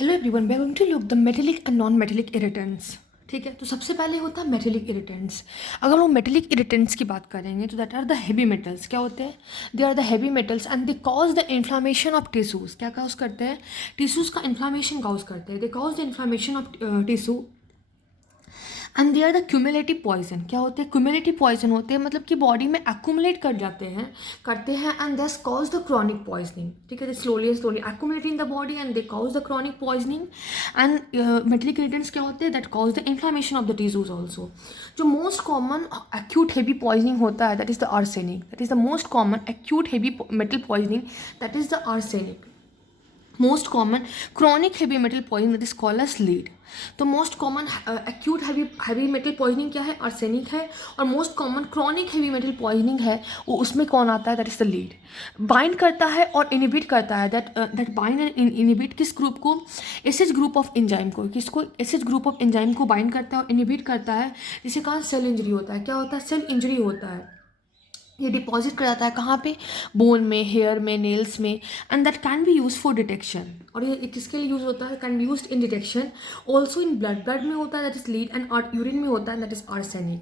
Hello everyone, we are going to look the metallic and non metallic irritants. ठीक है, तो सबसे पहले होता है मेटेलिक इरिटेंट्स। अगर हम मेटेलिक इरिटेंट्स की बात करेंगे तो that are the heavy metals. क्या होते हैं? They are the heavy metals and they cause the inflammation of tissues. क्या कॉज करते हैं? टिश्यूज़ का इन्फ्लामेशन कॉज करते हैं। They cause the inflammation of tissue and they are the cumulative poison. क्या होते हैं? क्यूमुलेटिव पॉइजन होते हैं, मतलब कि बॉडी में एक्यूमुलेट कर जाते हैं, करते हैं एंड दस कॉज द क्रॉनिक पॉइजनिंग। ठीक है, they slowly slowly accumulate in the body and they cause the chronic poisoning. And metallic irritants क्या होते हैं? That cause the inflammation of the tissues also. जो most common acute heavy poisoning होता है that is the arsenic. That is the most common acute heavy metal poisoning, that is the arsenic. Most common chronic heavy metal poisoning that is called as lead. तो most common acute heavy metal poisoning क्या है? Arsenic है। और most common chronic heavy metal poisoning है, वो उसमें कौन आता है? That is the lead. Bind करता है और इनिबिट करता है। दैट बाइंड एंड इनिबिट किस ग्रुप को? एसएच ग्रुप ऑफ एंजाइम को। किसको? एसएच ग्रुप ऑफ एंजाइम को बाइंड करता है और इनिबिट करता है, जिसके कारण सेल इंजरी होता है। क्या होता है? सेल इंजरी होता है। ये डिपॉजिट कर जाता है कहाँ पे? बोन में, हेयर में, नेल्स में। And that can be use for detection. और ये किसके लिए यूज होता है? Can be use in detection. Also in blood. Blood में होता है that is lead and urine में होता है दैट इज आर्सेनिक।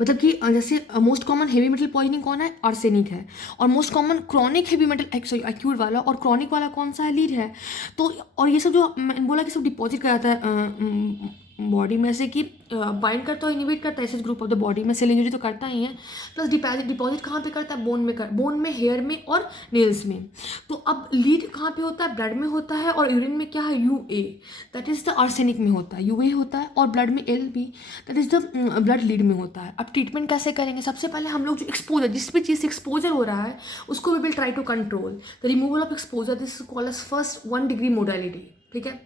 मतलब कि जैसे most common heavy metal poisoning कौन है? आर्सेनिक है। और most common chronic heavy metal, sorry acute वाला और क्रॉनिक वाला कौन सा है? लीड है। तो और ये सब जो मैंने बोला कि सब डिपॉजिट कर जाता है बॉडी में, से कि बाइंड करता है, इनिबिट करता है SH group of the body में। सेल इंजरी तो करता ही है, प्लस डिपॉजिट कहाँ पे करता है? बोन में बोन में, हेयर में और नेल्स में। तो अब लीड कहाँ पे होता है? ब्लड में होता है। और यूरिन में क्या है? UA, that is the arsenic में होता है, यूए होता है। और ब्लड में L B, that is the blood lead में होता है। अब ट्रीटमेंट कैसे करेंगे? सबसे पहले हम लोग जो एक्सपोजर, जिस भी चीज़ से एक्सपोजर हो रहा है उसको we will try to control the removal of exposure. This is called as first 1 degree modality. ठीक है।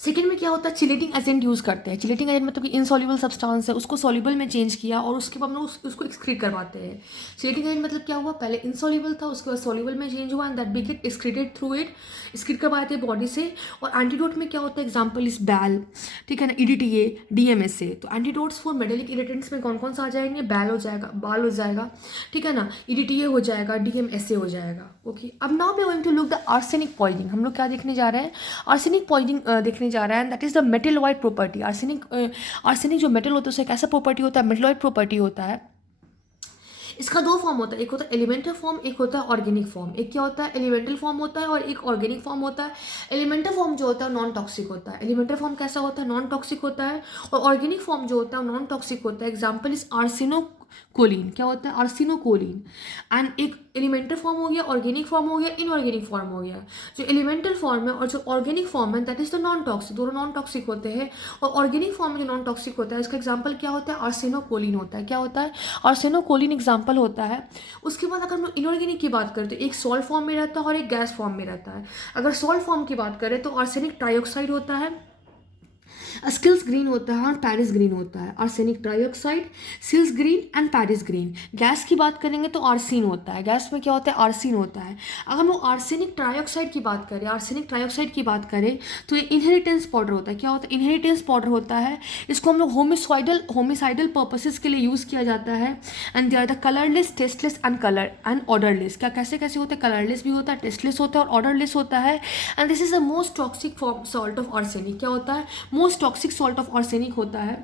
सेकेंड में क्या होता है? चिलेटिंग एजेंट यूज़ करते हैं। चिलेटिंग एजेंट मतलब कि इनसॉल्युबल सब्सटेंस है, उसको सॉल्युबल में चेंज किया और उसके बाद हम लोग उसको एक्सक्रीट करवाते हैं। चिलेटिंग एजेंट मतलब क्या हुआ? पहले इनसॉल्युबल था, उसके बाद सॉल्युबल में चेंज हुआ and that be get excreted through it. Excrete करवाते हैं बॉडी से। और एंटीडोट में क्या होता है? एग्जाम्पल इज बैल, ठीक है ना, ईडीटीए, डीएमएसए। तो एंटीडोट्स फॉर मेटेलिक इरिटेंट्स में कौन कौन सा आ जाएंगे? बैल हो जाएगा, बाल हो जाएगा, ठीक है ना, ईडीटीए हो जाएगा, डीएमएसए हो जाएगा। ओके, अब now we are going to look the arsenic poisoning. हम लोग क्या देखने जा रहे हैं? आर्सेनिक पॉइजनिंग देखने जा रहे हैं। That is the metalloid property. Arsenic जो मेटल होता है उसका कैसा प्रॉपर्टी होता है? मेटलॉइड प्रॉपर्टी होता है। इसका दो फॉर्म होता है, एक होता है एलिमेंटल फॉर्म, एक होता है ऑर्गेनिक फॉर्म। एक क्या होता है? एलिमेंटल फॉर्म होता है और एक ऑर्गेनिक फॉर्म होता है। एलिमेंटल फॉर्म जो होता है नॉन टॉक्सिक होता है। एलिमेंटल फॉर्म कैसा होता है? नॉन टॉक्सिक होता है। और ऑर्गेनिक फॉर्म जो होता है नॉन टॉक्सिक होता है। Example is arsenocholine. क्या होता है? आर्सिनोकोलिन। एंड एक एलिमेंटल फॉर्म हो गया, ऑर्गेनिक फॉर्म हो गया, इनऑर्गेनिक फॉर्म हो गया। जो एलिमेंटल फॉर्म है और जो ऑर्गेनिक फॉर्म है that is the non toxic. दोनों नॉन टॉक्सिक होते हैं। और ऑर्गेनिक फॉर्म में जो नॉन टॉक्सिक होता है इसका एग्जाम्पल क्या होता है? आर्सेनोकोलिन होता है। क्या होता है? आर्सेनोकोलिन एग्जाम्पल होता है। उसके बाद अगर हम लोग इनऑर्गेनिक की बात करें तो एक सॉल्ट फॉर्म में रहता है और एक गैस फॉर्म में रहता है। अगर सॉल्ट फॉर्म की बात करें तो आर्सेनिक ट्राइऑक्साइड होता है, स्किल्स ग्रीन होता है और पैरिस ग्रीन होता है। Arsenic trioxide, Scheele's green and Paris green. Gas की बात करेंगे तो आर्सिन होता है। गैस में क्या होता है? आर्सिन होता है। अगर हम लोग आर्सेनिक ट्राइऑक्साइड की बात करें, तो ये इनहेरिटेंस पाउडर होता है। क्या होता है? इनहेरिटेंस पाउडर होता है। इसको हम लोग होमिसाइडल पर्पसेस के लिए यूज़ किया जाता है। And they are the colourless, tasteless and odourless. क्या कैसे कैसे होते हैं? कलरलेस भी होता है, टेस्टलेस होता है और ऑर्डरलेस होता है। And this is the most toxic form salt of arsenic. क्या होता है? Most toxic salt of arsenic होता है।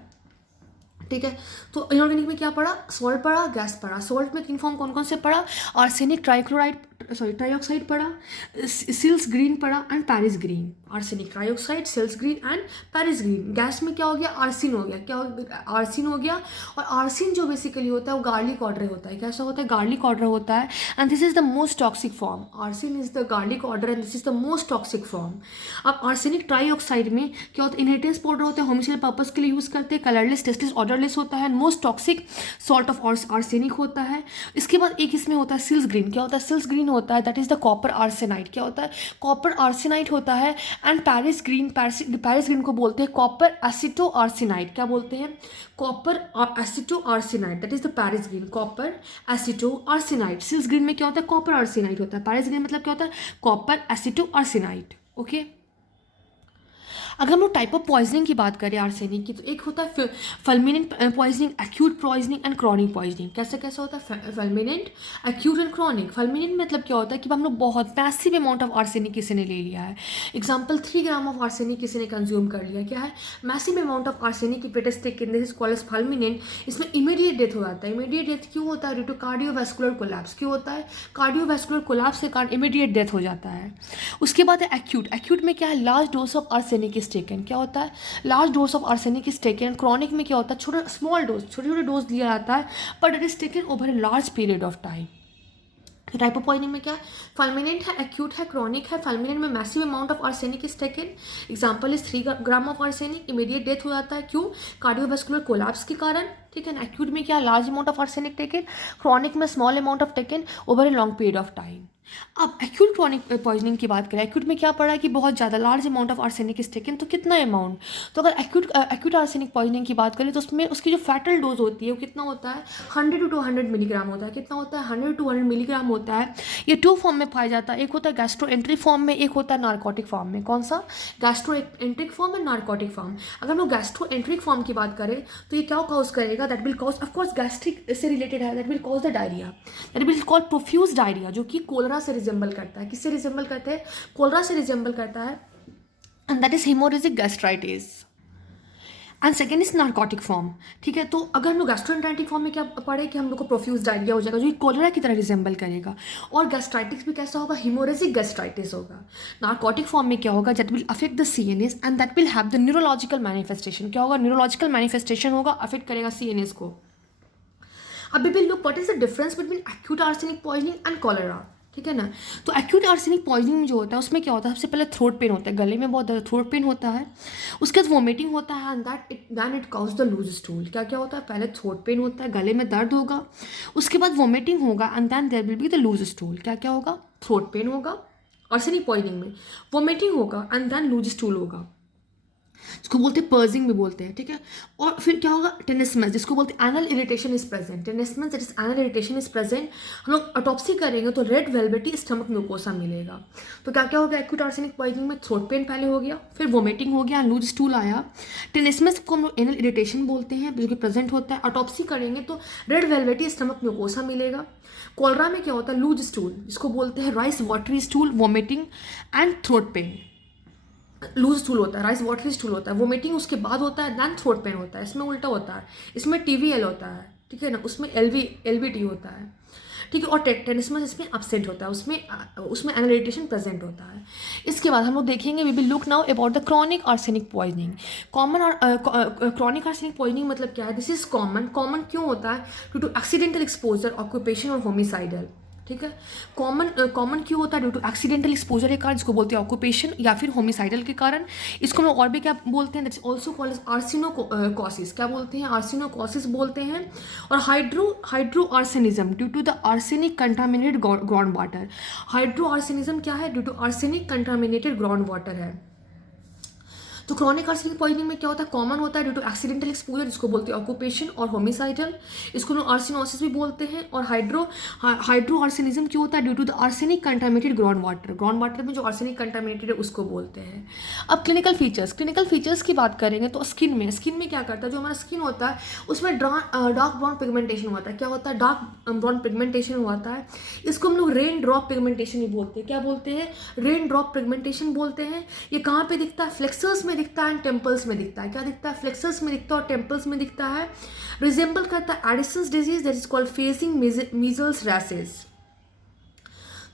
ठीक है। तो इनऑर्गेनिक में क्या पड़ा? सॉल्ट पड़ा, गैस पड़ा। सॉल्ट में तीन फॉर्म कौन कौन से पड़ा? आर्सेनिक ट्राइऑक्साइड पड़ा, सिल्स ग्रीन पड़ा and Paris green. Arsenic trioxide, Scheele's green and Paris green. Gas में क्या हो गया? आर्सिन हो गया। क्या हो गया? आर्सिन हो गया। और आर्सिन जो बेसिकली होता है वो गार्लिक ऑर्डर होता है। कैसा होता है? गार्लिक ऑर्डर होता है। And this is the most toxic form. Arsine is the garlic odour and this is the most toxic form. अब आर्सेनिक ट्राइऑक्साइड में क्या होता है? इनहेरिटेंस पाउडर होता है, होमिसाइडल पर्पस के लिए यूज करते हैं, कलरलेस, टेस्टलेस, ऑर्डरलेस होता है, most toxic salt of arsenic होता है। इसके बाद एक इसमें होता है सिल्स ग्रीन। क्या होता है? सिल्स ग्रीन होता है, that is the copper arsenide. क्या होता है? कॉपर आर्सेनाइड होता है। एंड पैरिस ग्रीन को बोलते हैं कॉपर एसिटो आर्सेनाइड। क्या बोलते हैं? Copper aceto arsenide, that is the Paris green, copper aceto arsenide. Scheele's green में क्या होता है? कॉपर आर्सेनाइड होता है। पैरिस ग्रीन मतलब क्या होता है? Copper aceto arsenide. ओके। अगर हम लोग टाइप ऑफ पॉइजनिंग की बात करें आर्सेनिक की, तो एक होता है fulminant poisoning, acute poisoning and chronic poisoning. कैसे कैसे होता है fulminant, acute and chronic. Fulminant मतलब क्या होता है कि हम लोग बहुत मैसिव अमाउंट ऑफ आर्सेनिक किसी ने ले लिया है, एग्जाम्पल 3 ग्राम ऑफ आर्सेनिक किसी ने कंज्यूम कर लिया, क्या है massive amount of arsenic if it is taken, this is called as fulminant. इसमें इमीडिएट डेथ हो जाता है। इमीडिएट डेथ क्यों होता है? Due to cardiovascular collapse. क्यों होता है? कार्डियोवैस्कुलर कोलैप्स के कारण इमीडिएट डेथ हो जाता है। उसके बाद है एक्यूट। एक्यूट में क्या है? Large dose of arsenic is taken. क्या होता है? Large dose of arsenic is taken. Chronic में क्या होता है? छोटा स्मॉल डोज, छोटे छोटे डोज लिया जाता है, but it is taken over a large period of time. Type of poisoning में क्या है? फल्मिनेंट है, एक्यूट है, क्रॉनिक है। फल्मिनेंट में massive amount of arsenic is taken, example is 3 gram of arsenic, immediate death हो जाता है। क्यों? कार्डियोवैस्कुलर कोलैप्स के कारण। ठीक है ना। एक्यूट में क्या? Large amount of arsenic taken, chronic में small amount of taken over a long period of time. अब एक्यूट क्रॉनिक पॉइजनिंग की बात करें, एक्यूट में क्या पड़ा है कि बहुत ज़्यादा large amount of arsenic is taken, तो कितना अमाउंट? तो अगर एक्यूट आर्सेनिक पॉइजनिंग की बात करें तो उसमें उसकी जो फैटल डोज होती है वो कितना होता है? 100 to 200 मिलीग्राम होता है। कितना होता है? 100 to 200 मिलीग्राम होता है। ये 2 फॉर्म में पाया जाता है, एक होता है गैस्ट्रोएंट्रिक फॉर्म में, एक होता है नार्कोटिक फॉर्म में। कौन सा? गैस्ट्रोएंट्रिक फॉर्म एंड नार्कोटिक फॉर्म। अगर हम लोग गैस्ट्रोएंट्रिक फॉर्म की बात करें तो ये क्या कॉज करेगा? That will cause, of course gastric से रिलेटेड है, that will cause the diarrhoea, that will cause profuse diarrhoea, जो कि कोलरा से रिजेंबल करता है। किससे रिजेंबल करते हैं? कोलरा से रिजेंबल करता है, and that is haemorrhagic gastritis. And second is narcotic form. ठीक है। तो अगर हम लोग गैस्ट्रोएंटेरिक फॉर्म में क्या पढ़े कि हम लोग को प्रोफ्यूज डायरिया हो जाएगा, जो कोलेरा की तरह रिजेंबल करेगा, और गैस्ट्राइटिस भी कैसा होगा? हेमोरेजिक गैस्ट्राइटिस होगा। नार्कोटिक फॉर्म में क्या होगा? That will affect the CNS and that will have the neurological manifestation. क्या होगा? न्यूरोलॉजिकल मैनिफेस्टेशन होगा, अफेक्ट करेगा सीएनएस को। अभी भी look what is the difference between acute arsenic poisoning and cholera. ठीक है ना। तो एक्यूट आर्सेनिक पॉइजनिंग में जो होता है उसमें क्या होता है? सबसे पहले थ्रोट पेन होता है, गले में बहुत ज़्यादा थ्रोट पेन होता है। उसके बाद वोमिटिंग होता है, and then it cause the loose stool. क्या क्या होता है? पहले थ्रोट पेन होता है, गले में दर्द होगा, उसके बाद वोमिटिंग होगा, and then there will be the loose stool. क्या क्या होगा? थ्रोट पेन होगा आर्सेनिक पॉइजनिंग में, वोमिटिंग होगा, एंड दैन लूज स्टूल होगा, जिसको बोलते हैं पर्जिंग भी बोलते हैं। ठीक है। और फिर क्या होगा? टेनिसमस, जिसको बोलते हैं anal irritation is present. Tenesmus that is anal irritation is present. हम लोग ऑटोप्सी करेंगे तो रेड वेलवेटी स्टमक म्यूकोसा मिलेगा। तो क्या क्या होगा? एक्यूट आर्सेनिक पॉइजनिंग में थ्रोट पेन पहले हो गया, फिर वोमिटिंग हो गया, लूज स्टूल आया। टेनिसमस को हम लोग एनल इरिटेशन बोलते हैं, जो कि प्रेजेंट होता है। ऑटोप्सी करेंगे तो रेड वेलवेटी स्टमक म्यूकोसा मिलेगा। कोलरा में क्या होता है? लूज स्टूल, जिसको बोलते हैं rice watery stool, vomiting and throat pain. Loose stool होता है, राइस वाटरी स्टूल होता है, वोमिटिंग उसके बाद होता है, दैन थ्रोट पेन होता है। इसमें उल्टा होता है, इसमें टीवीएल होता है। ठीक है ना। उसमें एलवीटी होता है। ठीक है। और टेनिसमस इसमें अपसेंट होता है, उसमें एनल इरिटेशन प्रेजेंट होता है। इसके बाद हम लोग देखेंगे, we will look now about the chronic arsenic poisoning. Chronic arsenic poisoning मतलब क्या है? This is common. कॉमन क्यों होता है? Due to accidental exposure, occupation और होमिसाइडल। ठीक है। कॉमन क्यों होता है? ड्यू टू एक्सीडेंटल एक्सपोजर के कारण, जिसको बोलते हैं ऑक्यूपेशन, या फिर होमिसाइडल के कारण। इसको हम लोग और भी क्या बोलते हैं? That's also called as arsenicosis. क्या बोलते हैं? आर्सिनोकॉसिस बोलते हैं। और hydro arsenism due to the arsenic contaminated ground water. Hydro arsenism क्या है? Due to arsenic contaminated ground water है। तो क्रॉनिक आर्सेनिक पॉइजनिंग में क्या होता है? कॉमन होता है ड्यू टू एक्सीडेंटल एक्सपोजर, जिसको बोलते हैं ऑक्यूपेशन और होमिसाइडल। इसको लोग आर्सिनोसिस भी बोलते हैं। और हाइड्रो आर्सेनिज्म क्यों होता है? Due to the arsenic contaminated ground water में जो आर्सेनिक कंटामिनेटेड है उसको बोलते हैं। अब क्लिनिकल फीचर्स की बात करेंगे तो स्किन में क्या करता है? जो हमारा स्किन होता है उसमें डार्क ब्राउन पिगमेंटेशन होता है। क्या होता है? डार्क ब्राउन पिगमेंटेशन होता है। इसको हम लोग रेन ड्रॉप पिगमेंटेशन ही बोलते हैं। क्या बोलते हैं? रेन ड्रॉप पिगमेंटेशन बोलते हैं। ये कहाँ पे दिखता है? फ्लेक्सर्स में दिखता है, टेम्पल्स में दिखता है। क्या दिखता है? फ्लेक्सर्स में दिखता है और टेम्पल्स में दिखता है। रिजेंबल करता है Edison's disease, that is called facing measles rashes.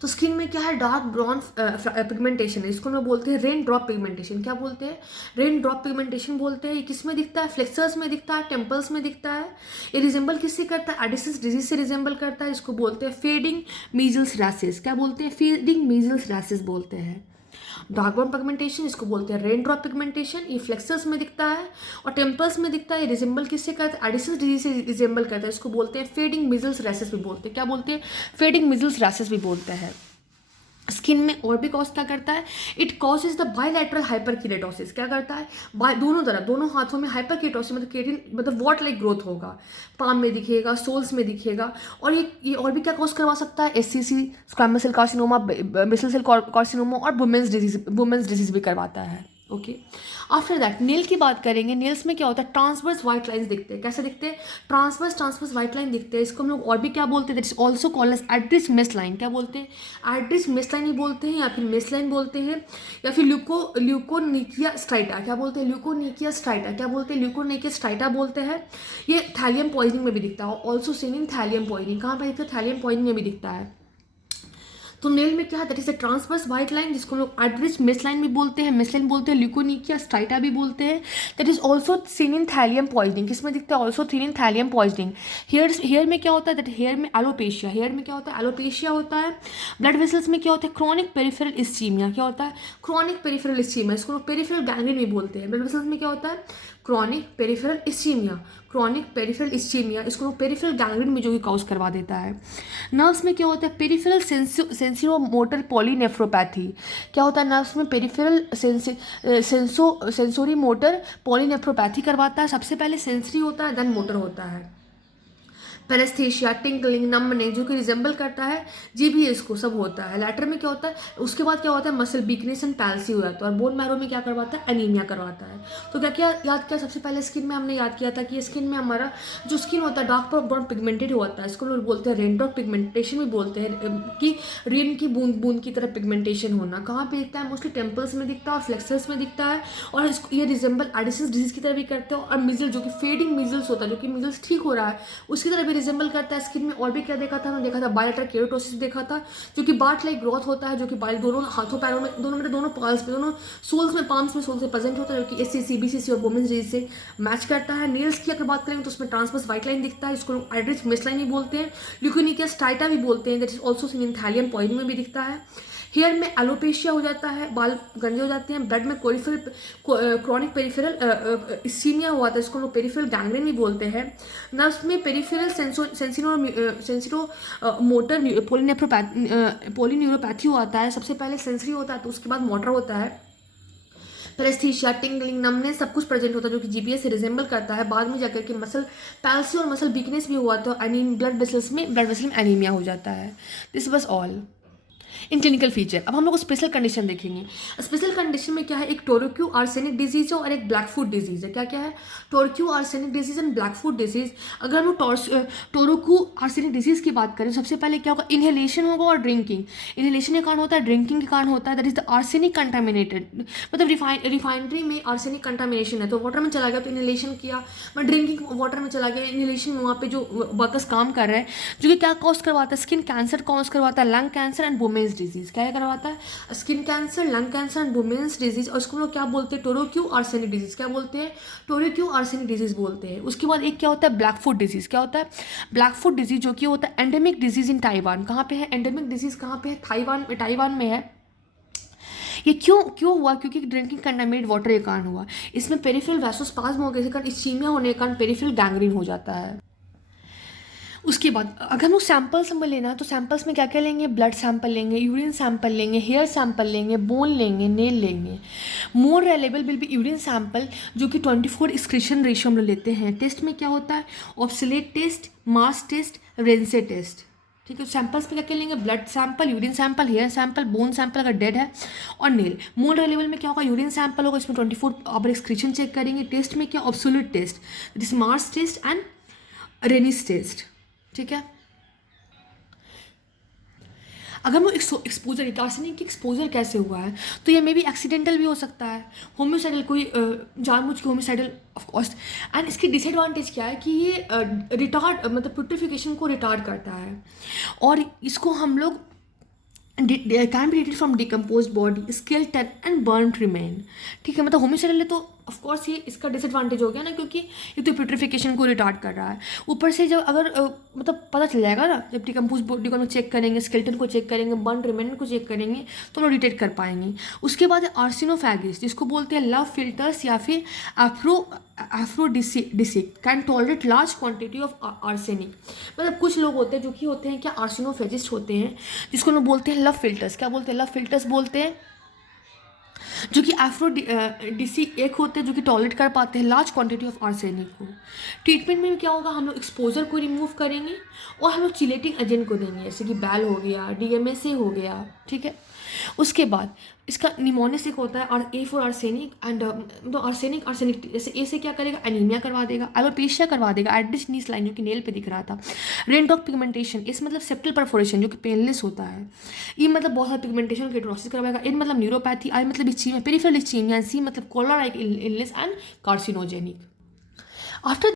तो स्किन में क्या है? डार्क ब्राउन पिगमेंटेशन है। इसको हम लोग बोलते हैं रेन ड्रॉप पिगमेंटेशन। क्या बोलते हैं? रेन ड्रॉप पिगमेंटेशन बोलते हैं। ये किस में दिखता है? फ्लेक्सर्स में दिखता है, टेम्पल्स में दिखता है। ये रिजेंबल किससे करता है? एडिसन्स डिजीज से रिजेंबल करता है। इसको बोलते हैं फेडिंग मीजल्स रैसेस। क्या बोलते हैं? फेडिंग मीजल्स रैसेस बोलते हैं। डार्क ब्राउन पिगमेंटेशन, इसको बोलते हैं रेन ड्रॉप पिगमेंटेशन। ये फ्लेक्सर्स में दिखता है और टेम्पल्स में दिखता है। ये रिजेंबल किससे करता है? एडिसन्स डिजीज से रिजेंबल करता है। इसको बोलते हैं फेडिंग मिजल्स रैसेस भी बोलते हैं। क्या बोलते हैं? फेडिंग मिजल्स रैसेस भी बोलते हैं। स्किन में और भी कॉज क्या करता है? It causes the bilateral hyperkeratosis. क्या करता है? दोनों तरफ, दोनों हाथों में हाइपरकेरेटोसिस मतलब केराटिन मतलब वॉट लाइक ग्रोथ होगा। पाम में दिखेगा, सोल्स में दिखेगा। और ये और भी क्या कॉज करवा सकता है? SCC, squamous cell carcinoma, basal cell carcinoma और वुमेन्स डिजीज भी करवाता है। ओके। आफ्टर दैट नेल की बात करेंगे। नेल्स में क्या होता है, ट्रांसवर्स व्हाइट लाइन्स दिखते हैं। कैसे दिखते हैं, ट्रांसवर्स व्हाइट लाइन दिखते हैं। इसको हम लोग और भी क्या बोलते हैं, that is also called as Aldrich Mees line. क्या बोलते हैं, एड्रिस मिस लाइन ही बोलते हैं, या फिर मिस लाइन बोलते हैं, या फिर ल्यूकोनिकिया स्ट्राइटा। क्या बोलते हैं, ल्यूकोनिकिया स्ट्राइटा। क्या बोलते हैं, ल्यूकोनिकिया स्ट्राइटा बोलते हैं। ये थैलियम पॉइजनिंग में भी दिखता है, also seen in thallium poisoning. कहाँ पर दिखता है, थैलियम पॉइजनिंग में भी दिखता है। तो नेल में क्या है, that is a transverse white line, जिसको हम लोग एड्रिस मिस लाइन भी बोलते हैं, मिस लाइन बोलते हैं, ल्यूकोनिकिया स्ट्राइटा भी बोलते हैं। That is also seen in thallium poisoning. किसमें दिखता है, also seen in thallium poisoning. Hair में क्या होता है, दैट हेयर में एलोपेशिया। हेयर में क्या होता है, एलोपेशिया होता है। ब्लड वेसल्स में क्या होता है, क्रॉनिक पेरिफेरल इस्चीमिया। क्या होता है, क्रॉनिक पेरिफेरल इस्चीमिया, इसको लोग पेरिफेरल गैंग्रीन भी बोलते हैं। ब्लड वेसल्स में क्या होता है, chronic peripheral ischaemia, chronic peripheral ischaemia, इसको लोग पेरिफेरल गैंग्रीन में जो कि कॉज करवा देता है। नर्व्स में क्या होता है, पेरिफेरल सेंसोमोटर पॉलीनेफ्रोपैथी। क्या होता है, नर्व्स में पेरिफेरल सेंसोरी मोटर पॉलीनेफ्रोपैथी करवाता है। सबसे पहले सेंसरी होता है, देन मोटर होता है। पैरेस्थेशिया, टिंकलिंग, नम्बनेस, जो कि रिजेंबल करता है जीबीएस को, सब होता है। लेटर में क्या होता है, उसके बाद क्या होता है, मसल वीकनेस एंड पैल्सी हो जाता है। और बोन मैरो में क्या करवाता है, एनीमिया करवाता है। तो क्या क्या याद किया, सबसे पहले स्किन में हमने याद किया था कि स्किन में हमारा जो स्किन होता है डार्क ब्राउन पिगमेंटेड होता है। इसको लोग बोलते हैं रेन ड्रॉप पिगमेंटेशन भी बोलते हैं, कि रेन की बूंद बूंद की तरह पिगमेंटेशन होना। कहाँ पे दिखता है, मोस्टली टेम्पल्स में दिखता है और फ्लेक्सर्स में दिखता है। और इसको ये रिजेंबल एडिसन्स डिजीज की तरह भी करते हैं। और मिजल, जो कि फेडिंग मिजल्स होता है, जो कि मिजल्स ठीक हो रहा है, उसकी तरह भी रिजेंबल करता है। स्किन में और भी क्या देखा था, हमने देखा था बायलेटरल केराटोसिस देखा था, जो कि बार्ट लाइक ग्रोथ होता है, जो कि बाल दोनों हाथों पैरों में, दोनों पाल्स में, दोनों सोल्स में, पाम्स में, सोल से प्रेजेंट होता है, जो कि एससीसी, बीसीसी और वुमेन्स डिजीज से मैच करता है। नेल्स की अगर बात करेंगे तो उसमें ट्रांसवर्स व्हाइट लाइन दिखता है, इसको एड्रिस मिस लाइन भी बोलते हैं, ल्यूकोनिकिया स्ट्राइटा भी बोलते हैं, that is also seen in thallium poisoning में भी दिखता है। हेयर में एलोपेशिया हो जाता है, बाल गंजे हो जाते हैं। ब्लड में क्रॉनिक पेरिफेरल इस्चीमिया हुआ था, इसको लोग पेरिफेरल गैंग्रीन भी बोलते हैं। नर्व्स में पेरिफेरल सेंसिनो मोटर पॉलीन्यूरोपैथी होता है। सबसे पहले सेंसरी होता है, तो उसके बाद मोटर होता है। पैरेस्थीसिया, टिंगलिंग, नमनेस सब कुछ प्रेजेंट होता है, जो कि जीबीएस से रिजेंबल करता है। बाद में जाकर के मसल पैल्सी और मसल वीकनेस भी हुआ था। ब्लड वेसल में एनीमिया हो जाता है। This was all in clinical feature. अब हम लोग स्पेशल कंडीशन देखेंगे। स्पेशल कंडीशन में क्या है, एक टोरक्यू आर्सेनिक डिजीज है और एक ब्लैक फूट डिजीज है। क्या क्या है, Toroku arsenic disease and black foot disease. अगर हम लोग टोरक्यू आर्सेनिक डिजीज की बात करें, सबसे पहले क्या होगा, इनहेलेशन होगा और ड्रिंकिंग। इनहेलेशन के कारण होता है, ड्रिंकिंग के कारण होता है। That is the arsenic contaminated, मतलब रिफाइनरी में आर्सेनिक कंटामिनेशन है, तो वाटर में चला गया तो इनहेलेशन किया, मैं ड्रिंकिंग वाटर में चला गया, इनहेलेशन में वहाँ पे जो वर्कर्स काम कर रहे हैं, जो कि क्या कॉज करवाता है, स्किन कैंसर कॉज करवाता है, lung cancer and women's disease. क्या करवाता है, skin cancer, lung cancer and women's disease. और इसको लोग क्या बोलते हैं, टोरक्यू आर्सेनिक डिजीज। क्या बोलते हैं, टोरक्यू आर्सेनिक डिजीज बोलते हैं। उसके बाद एक क्या होता है, ब्लैक फुट डिजीज। क्या होता है, ब्लैक फुट डिजीज, जो कि होता है एंडेमिक डिजीज इन ताइवान। कहाँ पे है एंडेमिक डिजीज, कहाँ पे है, ताइवान में है। ये क्यों हुआ, क्योंकि ड्रिंकिंग कंटामिनेटेड वाटर के कारण हुआ। इसमें पेरिफेरल वैसोस्पाज्म होने के कारण, इस्चीमिया होने के कारण पेरिफेरल गैंग्रीन हो जाता है। उसके बाद अगर हम लोग सैम्पल्स हमें लेना है, तो सैम्पल्स में क्या क्या लेंगे, ब्लड सैंपल लेंगे, यूरिन सैंपल लेंगे, हेयर सैंपल लेंगे, बोन लेंगे, नेल लेंगे। More reliable will be urine sample, जो कि 24 एक्सक्रीशन रेशियो हम लोग लेते हैं। टेस्ट में क्या होता है, obsolete test, mass test, reinsch test. ठीक है, सैंपल्स में क्या क्या लेंगे, blood sample, urine sample, hair sample, bone sample अगर डेड है, और नेल। मोर रिलायबल में क्या होगा, यूरिन सैंपल होगा, इसमें 24 आवर एक्सक्रीशन चेक करेंगे। टेस्ट में क्या, absolute test, this Marsh test and Reinsch test. ठीक है, अगर हम एक्सपोजर, आर्सेनिक की एक्सपोजर कैसे हुआ है, तो ये मे बी एक्सीडेंटल भी हो सकता है, होमिसाइडल, कोई जानबूझ के होमिसाइडल ऑफकोर्स। एंड इसकी डिसएडवांटेज क्या है कि ये रिटार्ड, मतलब प्यूट्रिफिकेशन को रिटार्ड करता है, और इसको हम लोग can be detected from decompose body, skeleton and burn remain. ठीक है, मतलब होमिसाइडल है तो ऑफकोर्स ये इसका डिसएडवांटेज हो गया ना, क्योंकि ये तो प्यूट्रिफिकेशन को रिटार्ड कर रहा है। ऊपर से जब अगर मतलब पता चल जाएगा ना, जब डिकम्पोज बॉडी को हम चेक करेंगे, स्केलेटन को चेक करेंगे, बर्न रिमेन को चेक करेंगे, तो हम लोग डिटेक्ट कर पाएंगे। उसके बाद आर्सिनोफैगिस, जिसको बोलते हैं लव फिल्टर्स या फिर aphrodisiac, can tolerate large quantity of arsenic. मतलब कुछ लोग होते हैं जो कि होते हैं क्या, आर्सिनोफेजिस्ट होते हैं, जिसको लोग बोलते हैं लव फिल्टर्स। क्या बोलते हैं, लव फिल्टर्स बोलते हैं, जो कि एफ्रोडिसिक एक होते हैं, जो कि टॉलरेट कर पाते हैं लार्ज क्वांटिटी ऑफ आर्सेनिक को। ट्रीटमेंट में क्या होगा, हम लोग एक्सपोजर को रिमूव करेंगे और हम लोग चिलेटिंग एजेंट को देंगे, जैसे कि बैल हो गया, DMSA हो गया। ठीक है, उसके बाद इसका निमोनिस एक होता है और ए फॉर आर्सेनिक एंड तो आर्सेनिक जैसे ए से क्या करेगा, एनीमिया करवा देगा, एलोपेशिया करवा देगा, एड्रिस नीस लाइन जो कि नेल पे दिख रहा था, रेनडॉक पिगमेंटेशन, इस मतलब सेप्टल परफोरेशन जो कि पेनलेस होता है, ई मतलब बहुत सारा पिगमेंटेशन केटोसिस करवाएगा, इन मतलब न्यूरोपैथी, आई मतलब इचीमिया, पेरिफेरल इचीमिया, सी मतलब कोलराइक इलनेस एंड कार्सिनोजेनिक। आफ्टर